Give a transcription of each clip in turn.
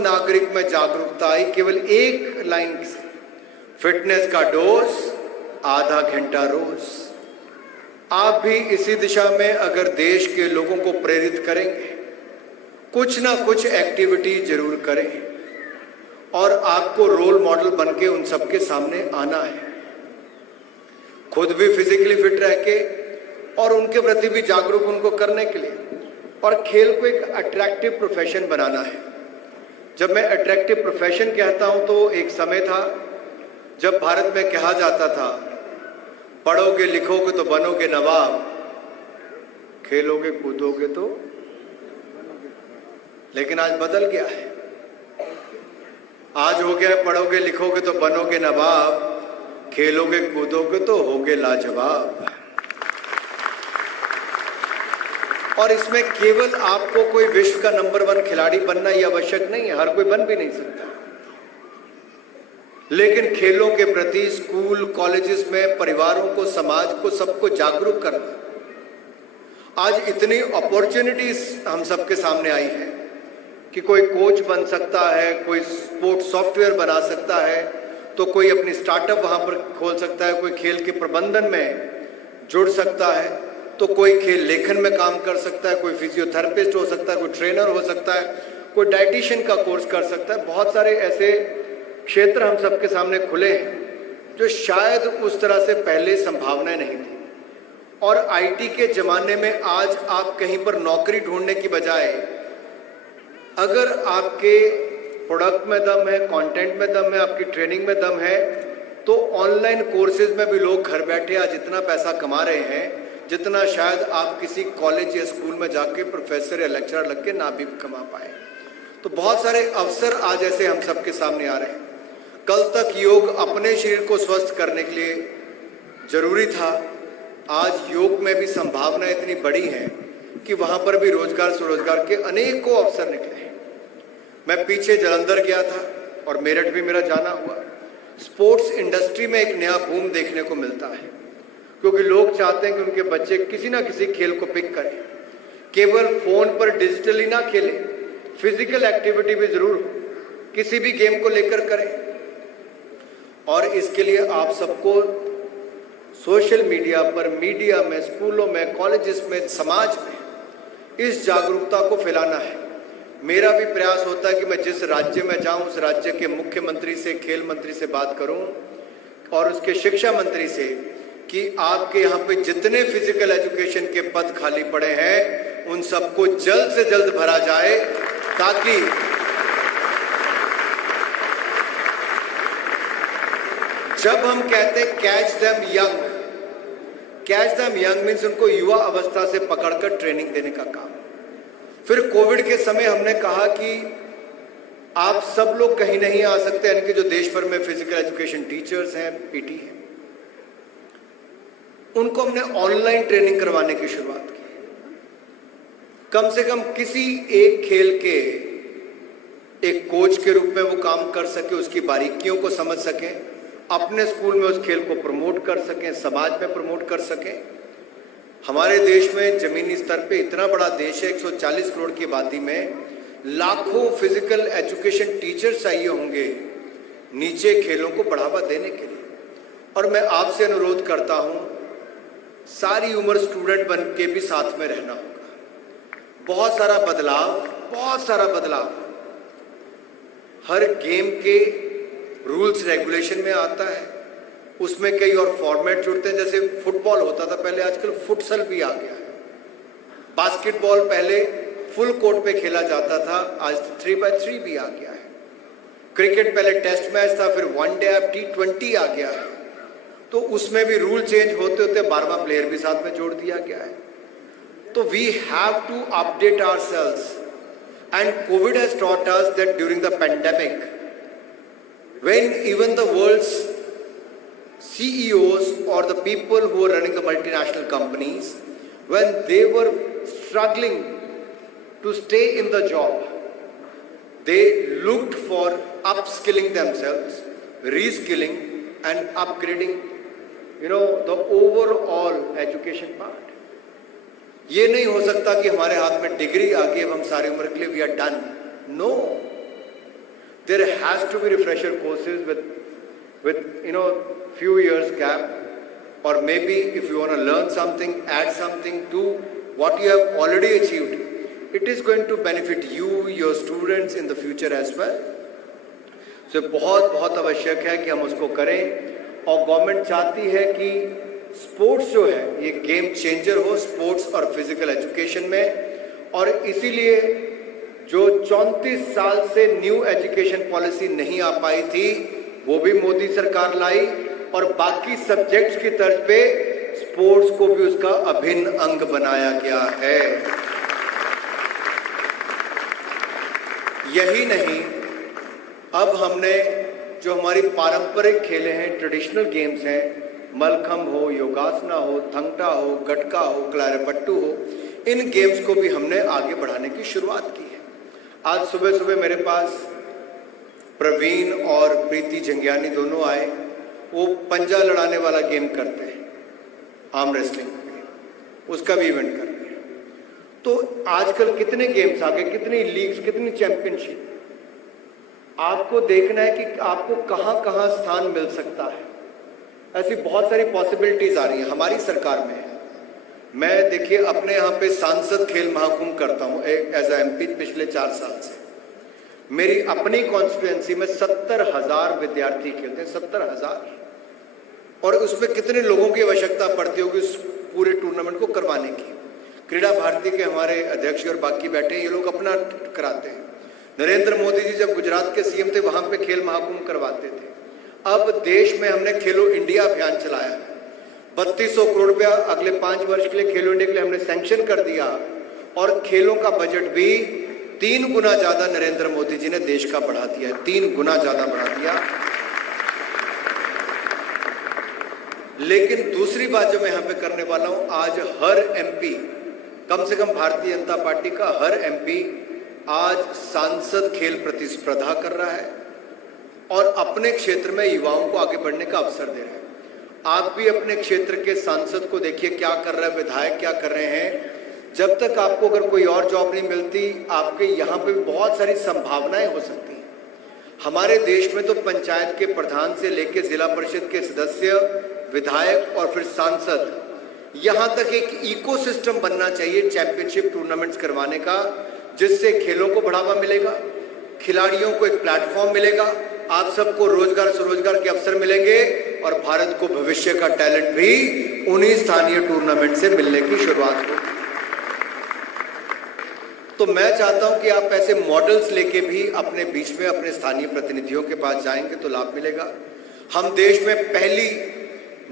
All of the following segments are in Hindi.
नागरिक में जागरूकता आई केवल एक लाइन से, फिटनेस का डोज आधा घंटा रोज। आप भी इसी दिशा में अगर देश के लोगों को प्रेरित करेंगे, कुछ ना कुछ एक्टिविटी जरूर करें और आपको रोल मॉडल बनके उन सबके सामने आना है। खुद भी फिजिकली फिट रह के और उनके प्रति भी जागरूक उनको करने के लिए, और खेल को एक अट्रैक्टिव प्रोफेशन बनाना है। जब मैं अट्रैक्टिव प्रोफेशन कहता हूं तो एक समय था जब भारत में कहा जाता था, पढ़ोगे लिखोगे तो बनोगे नवाब, खेलोगे कूदोगे तो। लेकिन आज बदल गया है। आज हो गया है, पढ़ोगे लिखोगे तो बनोगे नवाब, खेलोगे कूदोगे तो होगे लाजवाब। और इसमें केवल आपको कोई विश्व का नंबर 1 खिलाड़ी बनना ही आवश्यक नहीं है, हर कोई बन भी नहीं सकता। लेकिन खेलों के प्रति स्कूल कॉलेजेस में परिवारों को, समाज को, सबको जागरूक करना। आज इतनी अपॉर्चुनिटीज हम सबके सामने आई है कि कोई कोच बन सकता है, कोई स्पोर्ट्स सॉफ्टवेयर बना सकता है, तो कोई अपनी स्टार्टअप वहां पर खोल सकता है, कोई खेल के प्रबंधन में जुड़ सकता है, तो कोई खेल लेखन में काम कर सकता है, कोई फिजियोथेरेपिस्ट हो सकता है, कोई ट्रेनर हो सकता है, कोई डाइटिशियन का कोर्स कर सकता है। बहुत सारे ऐसे क्षेत्र हम सबके सामने खुले हैं जो शायद उस तरह से पहले संभावनाएं नहीं थी। और आईटी के जमाने में आज आप कहीं पर नौकरी ढूंढने की बजाय, अगर आपके प्रोडक्ट में दम है, कंटेंट में दम है, आपकी ट्रेनिंग में दम है, तो ऑनलाइन कोर्सेज में भी लोग घर बैठे आज इतना पैसा कमा रहे हैं जितना शायद आप किसी कॉलेज या स्कूल में जाके प्रोफेसर या लेक्चरर लग के ना भी कमा पाए। तो बहुत सारे अवसर आज ऐसे हम सबके सामने आ रहे हैं। कल तक योग अपने शरीर को स्वस्थ करने के लिए जरूरी था, आज योग में भी संभावना इतनी बड़ी है कि वहां पर भी रोजगार स्वरोजगार के अनेकों अवसर निकले हैं। मैं पीछे जालंधर गया था और मेरठ भी मेरा जाना हुआ। स्पोर्ट्स इंडस्ट्री में एक नया बूम देखने को मिलता है, क्योंकि लोग चाहते हैं कि उनके बच्चे किसी ना किसी खेल को पिक करें। केवल फोन पर डिजिटली ना खेलें, फिजिकल एक्टिविटी भी जरूर हो, किसी भी गेम को लेकर करें। और इसके लिए आप सबको सोशल मीडिया पर, मीडिया में, स्कूलों में, कॉलेजेस में, समाज में इस जागरूकता को फैलाना है। मेरा भी प्रयास होता है कि मैं जिस राज्य में जाऊं उस राज्य के मुख्यमंत्री से, खेल मंत्री से बात करूं और उसके शिक्षा मंत्री से कि आपके यहाँ पे जितने फिजिकल एजुकेशन के पद खाली पड़े हैं उन सबको जल्द से जल्द भरा जाए, ताकि जब हम कहते हैं catch them young, catch them young means उनको युवा अवस्था से पकड़कर ट्रेनिंग देने का काम। फिर कोविड के समय हमने कहा कि आप सब लोग कहीं नहीं आ सकते, यानी कि जो देश भर में फिजिकल एजुकेशन टीचर्स हैं, पीटी हैं, उनको हमने ऑनलाइन ट्रेनिंग करवाने की शुरुआत की। कम से कम किसी एक खेल के एक कोच के रूप में वो काम कर सके, उसकी बारीकियों को समझ सकें, अपने स्कूल में उस खेल को प्रमोट कर सकें, समाज में प्रमोट कर सकें। हमारे देश में जमीनी स्तर पे इतना बड़ा देश है, 140 करोड़ की आबादी में लाखों फिजिकल एजुकेशन टीचर्स चाहिए होंगे नीचे खेलों को बढ़ावा देने के लिए। और मैं आपसे अनुरोध करता हूं, सारी उम्र स्टूडेंट बन के भी साथ में रहना होगा। बहुत सारा बदलाव हर गेम के रूल्स रेगुलेशन में आता है, उसमें कई और फॉर्मेट जुड़ते हैं। जैसे फुटबॉल होता था पहले, आजकल फुटसल भी आ गया है। बास्केटबॉल पहले फुल कोर्ट पे खेला जाता था, आज 3x3 भी आ गया है। क्रिकेट पहले टेस्ट मैच था, फिर वनडे, अब T20 आ गया है। तो उसमें भी रूल चेंज होते होते 12वां प्लेयर भी साथ में जोड़ दिया गया है। तो we have to update ourselves, and Covid has taught us that during the pandemic, when even the world's CEOs or the people who are running the multinational companies, when they were struggling to stay in the job, they looked for upskilling themselves, reskilling and upgrading, the overall education part. ये नहीं हो सकता कि हमारे हाथ में डिग्री आ गई, अब हम सारी उम्र के लिए we are done. No, there has to be refresher courses with few years gap, or maybe if you want to learn something, add something to what you have already achieved. It is going to benefit you, your students in the future as well. So बहुत बहुत आवश्यक है कि हम उसको करें, और गवर्नमेंट चाहती है कि स्पोर्ट्स जो है ये गेम चेंजर हो स्पोर्ट्स और फिजिकल एजुकेशन में, और इसीलिए जो 34 साल से न्यू एजुकेशन पॉलिसी नहीं आ पाई थी वो भी मोदी सरकार लाई, और बाकी सब्जेक्ट्स की तर्ज पे स्पोर्ट्स को भी उसका अभिन्न अंग बनाया गया है। यही नहीं, अब हमने जो हमारी पारंपरिक खेलें हैं, ट्रेडिशनल गेम्स हैं, मलखम्ब हो, योगासना हो, थंगटा हो, गटका हो, क्लारेपट्टू हो, इन गेम्स को भी हमने आगे बढ़ाने की शुरुआत की है। आज सुबह सुबह मेरे पास प्रवीण और प्रीति जंगियानी दोनों आए, वो पंजा लड़ाने वाला गेम करते हैं, आर्म रेसलिंग, उसका भी इवेंट करते हैं। तो आजकल कितने गेम्स आ गए, कितनी लीग्स, कितनी चैंपियनशिप, आपको देखना है कि आपको कहां कहां स्थान मिल सकता है। ऐसी बहुत सारी पॉसिबिलिटीज आ रही हैं, हमारी सरकार में है। मैं देखिए अपने यहाँ पे सांसद खेल महाकुंभ करता हूँ एज ए एमपी पिछले 4 साल से। मेरी अपनी कॉन्स्टिट्यूएंसी में 70,000 विद्यार्थी खेलते हैं, 70,000, और उसमें कितने लोगों की आवश्यकता पड़ती होगी उस पूरे टूर्नामेंट को करवाने की। क्रीड़ा भारती के हमारे अध्यक्ष और बाकी बैठे हैं, ये लोग अपना कराते हैं। नरेंद्र मोदी जी जब गुजरात के सीएम थे वहां पे खेल महाकुंभ करवाते थे। अब देश में हमने खेलो इंडिया अभियान चलाया है, 3200 करोड़ रुपया अगले 5 वर्ष के लिए खेलो इंडिया के लिए हमने सैंक्शन कर दिया, और खेलों का बजट भी 3 गुना ज्यादा नरेंद्र मोदी जी ने देश का बढ़ा दिया है, 3 गुना ज्यादा बढ़ा दिया। लेकिन दूसरी बात जो मैं यहां पे करने वाला हूं, आज हर एमपी, कम से कम भारतीय जनता पार्टी का हर एमपी आज सांसद खेल प्रतिस्पर्धा कर रहा है और अपने क्षेत्र में युवाओं को आगे बढ़ने का अवसर दे रहे हैं। आप भी अपने क्षेत्र के सांसद को देखिए क्या कर रहे हैं, विधायक क्या कर रहे हैं। जब तक आपको अगर कोई और जॉब नहीं मिलती, आपके यहाँ पे बहुत सारी संभावनाएं हो सकती हैं। हमारे देश में तो पंचायत के प्रधान से लेकर जिला परिषद के सदस्य, विधायक और फिर सांसद, यहाँ तक एक इकोसिस्टम बनना चाहिए चैंपियनशिप टूर्नामेंट्स करवाने का, जिससे खेलों को बढ़ावा मिलेगा, खिलाड़ियों को एक प्लेटफॉर्म मिलेगा, आप सबको रोजगार स्वरोजगार के अवसर मिलेंगे, और भारत को भविष्य का टैलेंट भी उन्हीं स्थानीय टूर्नामेंट से मिलने की शुरुआत हो। तो मैं चाहता हूं कि आप ऐसे मॉडल्स लेके भी अपने बीच में अपने स्थानीय प्रतिनिधियों के पास जाएंगे तो लाभ मिलेगा। हम देश में पहली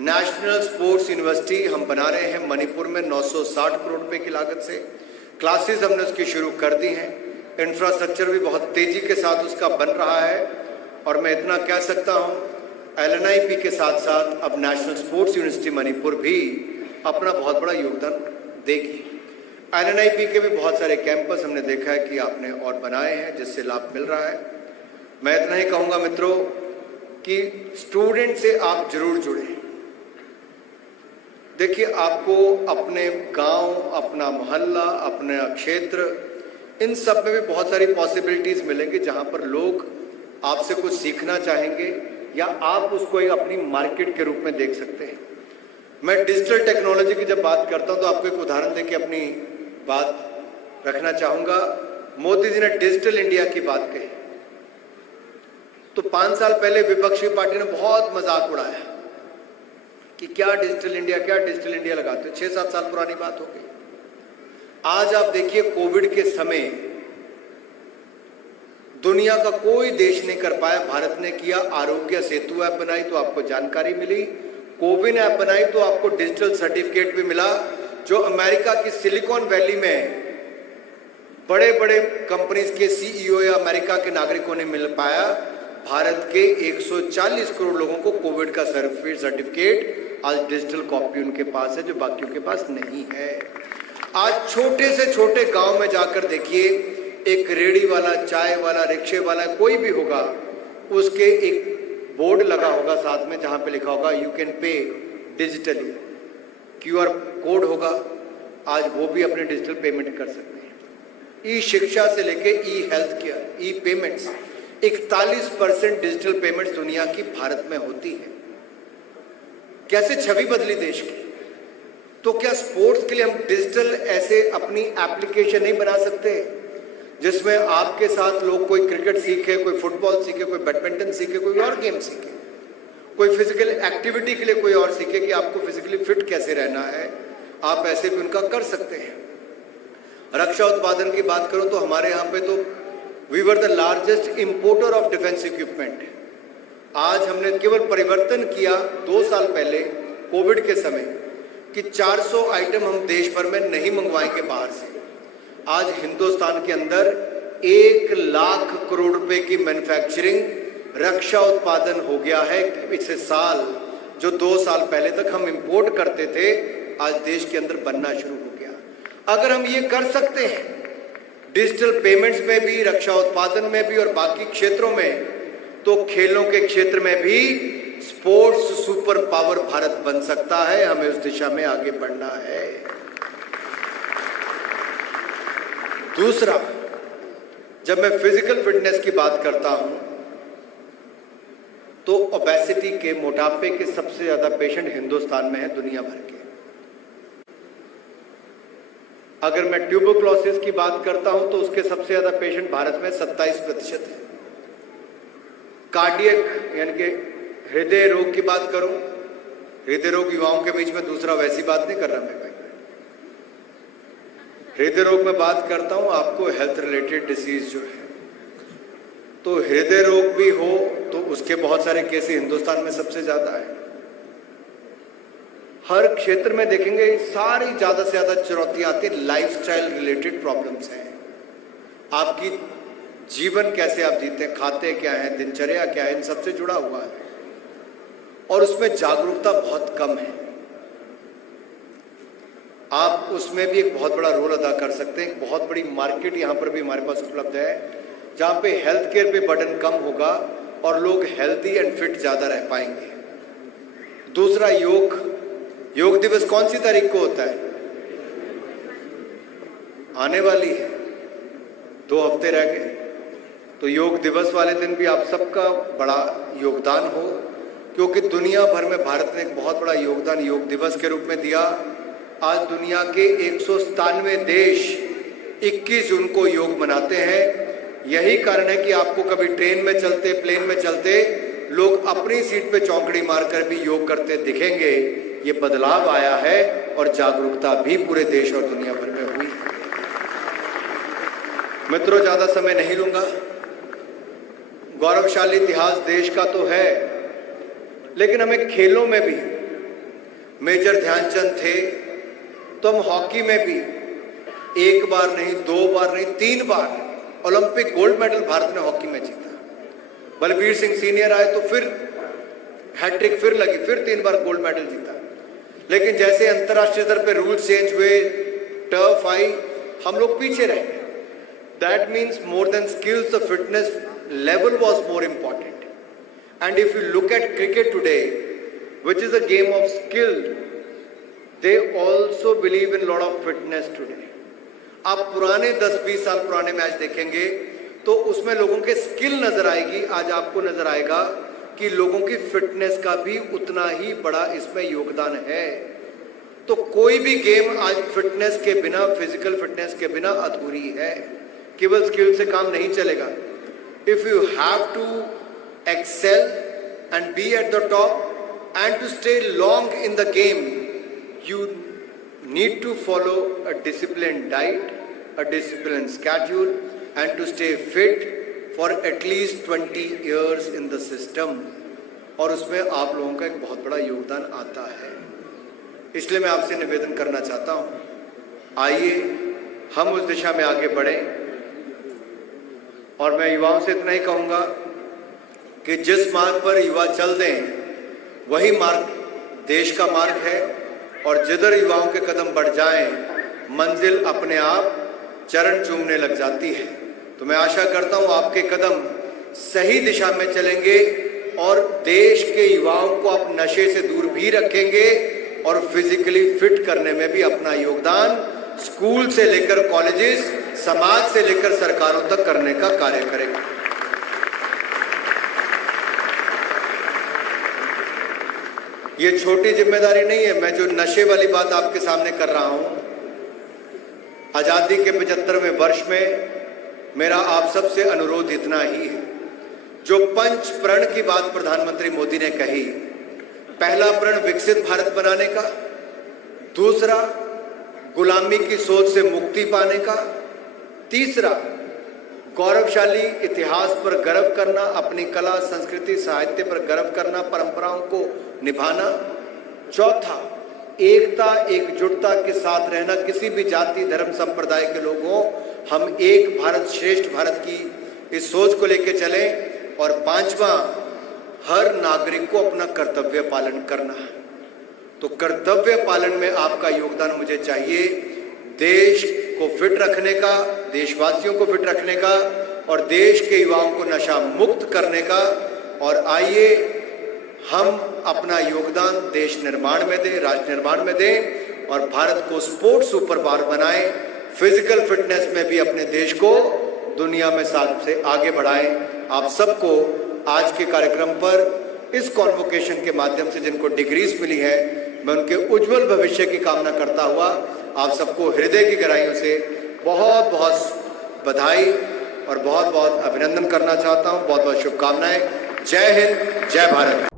नेशनल स्पोर्ट्स यूनिवर्सिटी हम बना रहे हैं मणिपुर में 960 करोड़ रुपए की लागत से। क्लासेस हमने उसकी शुरू कर दी हैं, इंफ्रास्ट्रक्चर भी बहुत तेजी के साथ उसका बन रहा है, और मैं इतना कह सकता हूं LNIP के साथ साथ अब नेशनल स्पोर्ट्स यूनिवर्सिटी मणिपुर भी अपना बहुत बड़ा योगदान देगी। LNIP के भी बहुत सारे कैंपस हमने देखा है कि आपने और बनाए हैं, जिससे लाभ मिल रहा है। मैं इतना ही कहूंगा मित्रों कि स्टूडेंट से आप जरूर जुड़ें। देखिए, आपको अपने गांव, अपना मोहल्ला, अपना क्षेत्र, इन सब में भी बहुत सारी पॉसिबिलिटीज मिलेंगी जहां पर लोग आपसे कुछ सीखना चाहेंगे, या आप उसको एक अपनी मार्केट के रूप में देख सकते हैं। मैं डिजिटल टेक्नोलॉजी की जब बात करता हूं तो आपको एक उदाहरण देके अपनी बात रखना चाहूंगा। मोदी जी ने डिजिटल इंडिया की बात कही तो 5 साल पहले विपक्षी पार्टी ने बहुत मजाक उड़ाया कि क्या डिजिटल इंडिया लगाते हो। 6-7 साल पुरानी बात हो गई। आज आप देखिए, कोविड के समय दुनिया का कोई देश नहीं कर पाया, भारत ने किया। आरोग्य सेतु ऐप बनाई तो आपको जानकारी मिली, कोविन ऐप बनाई तो आपको डिजिटल सर्टिफिकेट भी मिला, जो अमेरिका की सिलिकॉन वैली में बड़े बड़े कंपनीज के CEO या अमेरिका के नागरिकों ने मिल पाया। भारत के 140 करोड़ लोगों को कोविड का सर्टिफिकेट आज डिजिटल कॉपी उनके पास है, जो बाकियों के पास नहीं है। आज छोटे से छोटे गांव में जाकर देखिए, एक रेड़ी वाला, चाय वाला, रिक्शे वाला, कोई भी होगा, उसके एक बोर्ड लगा होगा साथ में जहां पे लिखा होगा you can pay digitally, QR code होगा। आज वो भी अपने डिजिटल पेमेंट कर सकते हैं। ई शिक्षा से लेके ई हेल्थ केयर, ई पेमेंट्स, 41% डिजिटल पेमेंट्स दुनिया की भारत में होती है। कैसे छवि बदली देश की। तो क्या स्पोर्ट्स के लिए हम डिजिटल ऐसे अपनी एप्लीकेशन नहीं बना सकते जिसमें आपके साथ लोग कोई क्रिकेट सीखे, कोई फुटबॉल सीखे, कोई बैडमिंटन सीखे, कोई और गेम सीखे, कोई फिजिकल एक्टिविटी के लिए कोई और सीखे कि आपको फिजिकली फिट कैसे रहना है, आप ऐसे भी उनका कर सकते हैं। रक्षा उत्पादन की बात करूं तो हमारे यहाँ पे तो we were the largest importer of defence equipment. आज हमने केवल परिवर्तन किया 2 साल पहले कोविड के समय कि 400 आइटम हम देश भर में नहीं मंगवाएंगे बाहर से। आज हिंदुस्तान के अंदर 1 लाख करोड़ रुपए की मैन्युफैक्चरिंग रक्षा उत्पादन हो गया है। पिछले साल जो 2 साल पहले तक हम इंपोर्ट करते थे, आज देश के अंदर बनना शुरू हो गया। अगर हम ये कर सकते हैं डिजिटल पेमेंट्स में भी, रक्षा उत्पादन में भी और बाकी क्षेत्रों में, तो खेलों के क्षेत्र में भी स्पोर्ट्स सुपर पावर भारत बन सकता है। हमें उस दिशा में आगे बढ़ना है। दूसरा, जब मैं फिजिकल फिटनेस की बात करता हूं तो ओबेसिटी के, मोटापे के सबसे ज्यादा पेशेंट हिंदुस्तान में है दुनिया भर के। अगर मैं ट्यूबरक्लोसिस की बात करता हूं तो उसके सबसे ज्यादा पेशेंट भारत में 27% है। कार्डियक यानी कि हृदय रोग की बात करूं, हृदय रोग युवाओं के बीच में, दूसरा वैसी बात नहीं कर रहा मैं, हृदय रोग में बात करता हूं आपको हेल्थ रिलेटेड डिसीज जो है। तो हृदय रोग भी हो तो उसके बहुत सारे केस हिंदुस्तान में सबसे ज्यादा है। हर क्षेत्र में देखेंगे सारी ज्यादा से ज्यादा चुनौतियां आती है, लाइफस्टाइल रिलेटेड प्रॉब्लम्स हैं। आपकी जीवन कैसे आप जीते हैं, खाते क्या है, दिनचर्या क्या है, इन सबसे जुड़ा हुआ है और उसमें जागरूकता बहुत कम है। आप उसमें भी एक बहुत बड़ा रोल अदा कर सकते हैं। एक बहुत बड़ी मार्केट यहाँ पर भी हमारे पास उपलब्ध है जहाँ पे हेल्थ केयर पे बर्डन कम होगा और लोग हेल्दी एंड फिट ज्यादा रह पाएंगे। दूसरा, योग दिवस कौन सी तारीख को होता है? आने वाली है, 2 हफ्ते रह गए। तो योग दिवस वाले दिन भी आप सबका बड़ा योगदान हो, क्योंकि दुनिया भर में भारत ने एक बहुत बड़ा योगदान योग दिवस के रूप में दिया। आज दुनिया के 197 देश 21 जून को योग मनाते हैं। यही कारण है कि आपको कभी ट्रेन में चलते, प्लेन में चलते लोग अपनी सीट पे चौकड़ी मारकर भी योग करते दिखेंगे। ये बदलाव आया है और जागरूकता भी पूरे देश और दुनिया भर में हुई। मित्रों, ज्यादा समय नहीं लूंगा। गौरवशाली इतिहास देश का तो है, लेकिन हमें खेलों में भी, मेजर ध्यानचंद थे तो हम हॉकी में भी 1 बार नहीं, 2 बार नहीं, 3 बार ओलंपिक गोल्ड मेडल भारत ने हॉकी में जीता। बलबीर सिंह सीनियर आए तो फिर हैट्रिक फिर लगी, फिर 3 बार गोल्ड मेडल जीता। लेकिन जैसे अंतर्राष्ट्रीय स्तर पे रूल्स चेंज हुए, टर्फ आई, हम लोग पीछे रह गए। That means more than skills, the fitness level was more important. And if you look at cricket today, which is a game of skill, they also believe in a lot of fitness today. आप पुराने 10-20 साल पुराने मैच देखेंगे तो उसमें लोगों के स्किल नजर आएगी। आज आपको नजर आएगा कि लोगों की फिटनेस का भी उतना ही बड़ा इसमें योगदान है। तो कोई भी गेम आज फिटनेस के बिना, फिजिकल फिटनेस के बिना अधूरी है। केवल स्किल से काम नहीं चलेगा। If you have to excel and be at the top and to stay long in the game, you need to follow a disciplined diet, a disciplined schedule, and to stay fit for at least 20 years in the system. और उसमें आप लोगों का एक बहुत बड़ा योगदान आता है। इसलिए मैं आपसे निवेदन करना चाहता हूँ, आइए हम उस दिशा में आगे बढ़ें। और मैं युवाओं से इतना ही कहूँगा कि जिस मार्ग पर युवा चल दें वही मार्ग देश का मार्ग है, और जिधर युवाओं के कदम बढ़ जाएं मंजिल अपने आप चरण चूमने लग जाती है। तो मैं आशा करता हूँ आपके कदम सही दिशा में चलेंगे और देश के युवाओं को आप नशे से दूर भी रखेंगे और फिजिकली फिट करने में भी अपना योगदान स्कूल से लेकर कॉलेजेस, समाज से लेकर सरकारों तक करने का कार्य करेंगे। ये छोटी जिम्मेदारी नहीं है। मैं जो नशे वाली बात आपके सामने कर रहा हूं, आजादी के 75वें वर्ष में मेरा आप सबसे अनुरोध इतना ही है, जो पंच प्रण की बात प्रधानमंत्री मोदी ने कही, पहला प्रण विकसित भारत बनाने का, दूसरा गुलामी की सोच से मुक्ति पाने का, तीसरा गौरवशाली इतिहास पर गर्व करना, अपनी कला संस्कृति साहित्य पर गर्व करना, परंपराओं को निभाना, चौथा एकता एकजुटता के साथ रहना, किसी भी जाति धर्म संप्रदाय के लोग हों, हम एक भारत श्रेष्ठ भारत की इस सोच को लेकर चलें, और पांचवा हर नागरिक को अपना कर्तव्य पालन करना है। तो कर्तव्य पालन में आपका योगदान मुझे चाहिए, देश को फिट रखने का, देशवासियों को फिट रखने का, और देश के युवाओं को नशा मुक्त करने का। और आइए हम अपना योगदान देश निर्माण में दें, राष्ट्र निर्माण में दें, और भारत को स्पोर्ट्स सुपर पावर बनाएं, फिजिकल फिटनेस में भी अपने देश को दुनिया में सबसे आगे बढ़ाएं। आप सबको आज के कार्यक्रम पर इस कॉन्वोकेशन के माध्यम से जिनको डिग्रीज मिली है, मैं उनके उज्जवल भविष्य की कामना करता हुआ आप सबको हृदय की गहराइयों से बहुत बहुत बधाई और बहुत बहुत अभिनंदन करना चाहता हूं। बहुत बहुत शुभकामनाएं। जय हिंद, जय भारत।